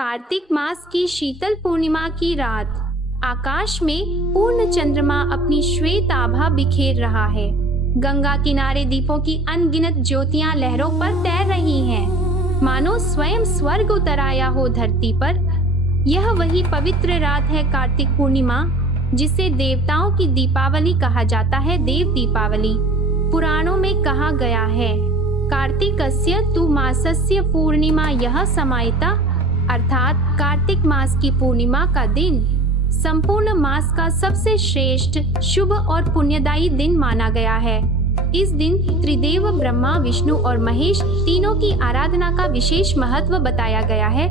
कार्तिक मास की शीतल पूर्णिमा की रात आकाश में पूर्ण चंद्रमा अपनी श्वेत आभा बिखेर रहा है। गंगा किनारे दीपों की अनगिनत ज्योतियां लहरों पर तैर रही हैं, मानो स्वयं स्वर्ग उतर आया हो धरती पर। यह वही पवित्र रात है कार्तिक पूर्णिमा, जिसे देवताओं की दीपावली कहा जाता है, देव दीपावली। पुराणों में कहा गया है, कार्तिकस्य तु मासस्य पूर्णिमा यह समायिता, अर्थात कार्तिक मास की पूर्णिमा का दिन संपूर्ण मास का सबसे श्रेष्ठ, शुभ और पुण्यदायी दिन माना गया है। इस दिन त्रिदेव ब्रह्मा, विष्णु और महेश तीनों की आराधना का विशेष महत्व बताया गया है,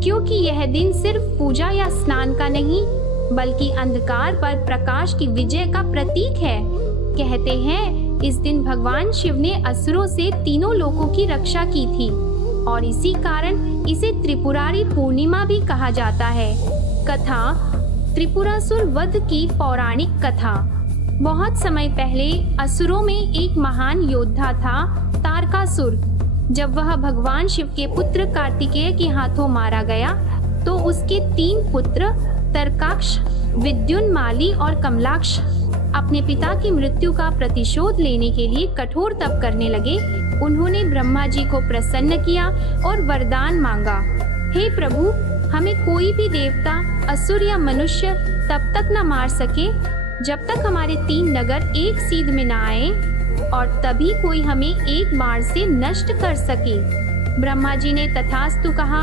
क्योंकि यह दिन सिर्फ पूजा या स्नान का नहीं, बल्कि अंधकार पर प्रकाश की विजय का प्रतीक है। कहते हैं इस दिन भगवान शिव ने असुरों से तीनों लोकों की रक्षा की थी और इसी कारण इसे त्रिपुरारी पूर्णिमा भी कहा जाता है। कथा, त्रिपुरासुर वध की पौराणिक कथा। बहुत समय पहले असुरों में एक महान योद्धा था, तारकासुर। जब वह भगवान शिव के पुत्र कार्तिकेय के हाथों मारा गया तो उसके 3 पुत्र तरकाक्ष, विद्युन्माली और कमलाक्ष अपने पिता की मृत्यु का प्रतिशोध लेने के लिए कठोर तप करने लगे। उन्होंने ब्रह्मा जी को प्रसन्न किया और वरदान मांगा, हे प्रभु, हमें कोई भी देवता, असुर या मनुष्य तब तक न मार सके जब तक हमारे 3 नगर एक सीध में न आए, और तभी कोई हमें एक बाण से नष्ट कर सके। ब्रह्मा जी ने तथास्तु कहा।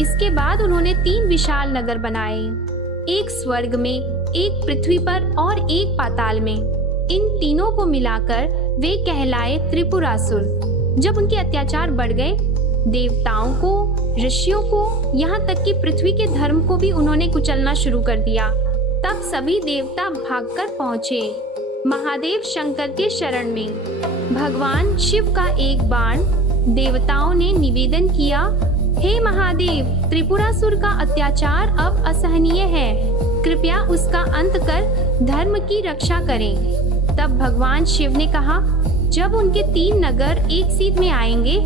इसके बाद उन्होंने 3 विशाल नगर बनाए, एक स्वर्ग में, एक पृथ्वी पर और एक पाताल में। इन तीनों को मिलाकर वे कहलाए त्रिपुरासुर। जब उनके अत्याचार बढ़ गए, देवताओं को, ऋषियों को, यहाँ तक कि पृथ्वी के धर्म को भी उन्होंने कुचलना शुरू कर दिया। तब सभी देवता भागकर पहुँचे महादेव शंकर के शरण में। भगवान शिव का एक बाण देवताओं ने निवेदन किया, हे महादेव, त्रिपुरासुर का अत्याचार अब असहनीय है, कृपया उसका अंत कर धर्म की रक्षा करें। तब भगवान शिव ने कहा, जब उनके 3 नगर एक सीध में आएंगे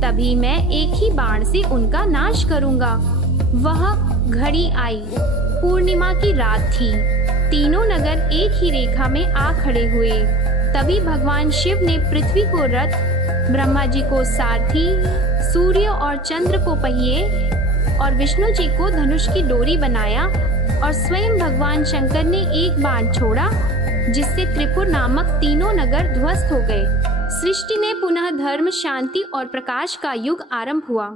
तभी मैं एक ही बाण से उनका नाश करूंगा। वह घड़ी आई, पूर्णिमा की रात थी। तीनों नगर एक ही रेखा में आ खड़े हुए। तभी भगवान शिव ने पृथ्वी को रथ, ब्रह्मा जी को सारथी, सूर्य और चंद्र को पहिए और विष्णु जी को धनुष की डोरी बनाया, और स्वयं भगवान शंकर ने एक बाण छोड़ा, जिससे त्रिपुर नामक तीनों नगर ध्वस्त हो गए। सृष्टि में पुनः धर्म, शांति और प्रकाश का युग आरंभ हुआ,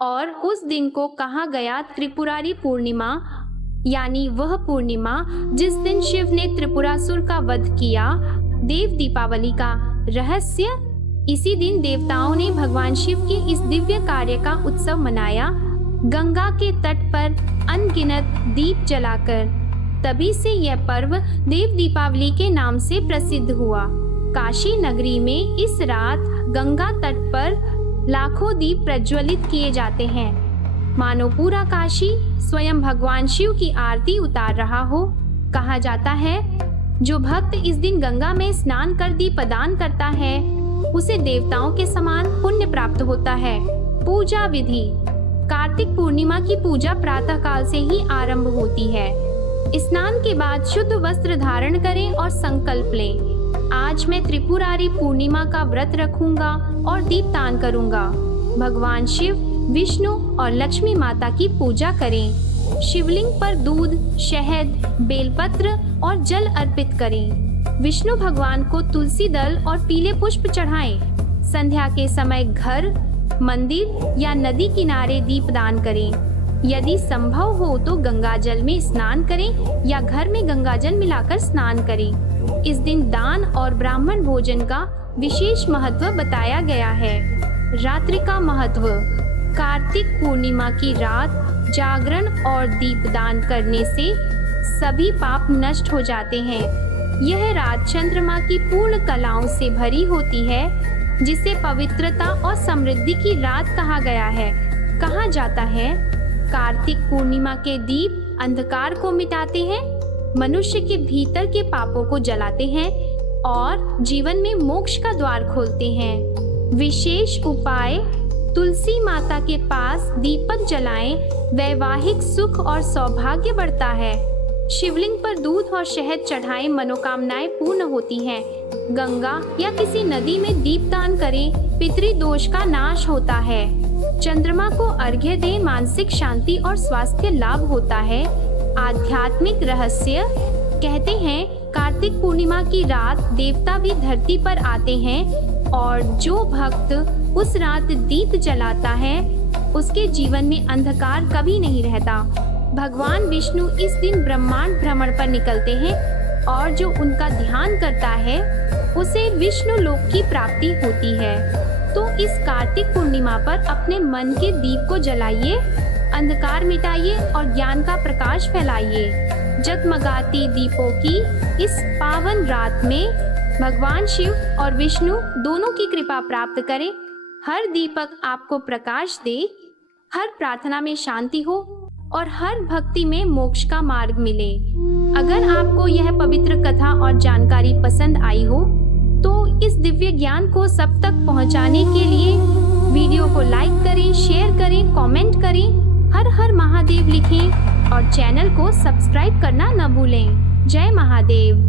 और उस दिन को कहा गया त्रिपुरारी पूर्णिमा, यानी वह पूर्णिमा जिस दिन शिव ने त्रिपुरासुर का वध किया। देव दीपावली का रहस्य, इसी दिन देवताओं ने भगवान शिव के इस दिव्य कार्य का उत्सव मनाया, गंगा के तट पर अनगिनत दीप जलाकर। तभी से यह पर्व देव दीपावली के नाम से प्रसिद्ध हुआ। काशी नगरी में इस रात गंगा तट पर लाखों दीप प्रज्वलित किए जाते हैं, मानो पूरा काशी स्वयं भगवान शिव की आरती उतार रहा हो। कहा जाता है, जो भक्त इस दिन गंगा में स्नान कर दीपदान करता है, उसे देवताओं के समान पुण्य प्राप्त होता है। पूजा विधि, कार्तिक पूर्णिमा की पूजा प्रातः काल से ही आरंभ होती है। स्नान के बाद शुद्ध वस्त्र धारण करें और संकल्प लें, आज मैं त्रिपुरारी पूर्णिमा का व्रत रखूंगा और दीपदान करूंगा। भगवान शिव, विष्णु और लक्ष्मी माता की पूजा करें। शिवलिंग पर दूध, शहद, बेलपत्र और जल अर्पित करें। विष्णु भगवान को तुलसी दल और पीले पुष्प चढ़ाएं। संध्या के समय घर, मंदिर या नदी किनारे दीपदान करें। यदि संभव हो तो गंगाजल में स्नान करें या घर में गंगाजल मिलाकर स्नान करें। इस दिन दान और ब्राह्मण भोजन का विशेष महत्व बताया गया है। रात्रि का महत्व, कार्तिक पूर्णिमा की रात जागरण और दीपदान करने से सभी पाप नष्ट हो जाते हैं। यह रात चंद्रमा की पूर्ण कलाओं से भरी होती है, जिसे पवित्रता और समृद्धि की रात कहा गया है। कहा जाता है, कार्तिक पूर्णिमा के दीप अंधकार को मिटाते हैं, मनुष्य के भीतर के पापों को जलाते हैं और जीवन में मोक्ष का द्वार खोलते हैं। विशेष उपाय, तुलसी माता के पास दीपक जलाएं, वैवाहिक सुख और सौभाग्य बढ़ता है। शिवलिंग पर दूध और शहद चढ़ाएं, मनोकामनाएं पूर्ण होती हैं। गंगा या किसी नदी में दीपदान करें, पितृदोष का नाश होता है। चंद्रमा को अर्घ्य दें, मानसिक शांति और स्वास्थ्य लाभ होता है। आध्यात्मिक रहस्य कहते हैं, कार्तिक पूर्णिमा की रात देवता भी धरती पर आते हैं और जो भक्त उस रात दीप जलाता है उसके जीवन में अंधकार कभी नहीं रहता। भगवान विष्णु इस दिन ब्रह्मांड भ्रमण पर निकलते हैं और जो उनका ध्यान करता है उसे विष्णु लोक की प्राप्ति होती है। तो इस कार्तिक पूर्णिमा पर अपने मन के दीप को जलाइए, अंधकार मिटाइए और ज्ञान का प्रकाश फैलाइए। जगमगाती दीपों की इस पावन रात में भगवान शिव और विष्णु दोनों की कृपा प्राप्त करें। हर दीपक आपको प्रकाश दे, हर प्रार्थना में शांति हो और हर भक्ति में मोक्ष का मार्ग मिले। अगर आपको यह पवित्र कथा और जानकारी पसंद आई हो तो इस दिव्य ज्ञान को सब तक पहुंचाने के लिए वीडियो को लाइक करें, शेयर करें, कमेंट करें, हर हर महादेव लिखें और चैनल को सब्सक्राइब करना न भूलें। जय महादेव।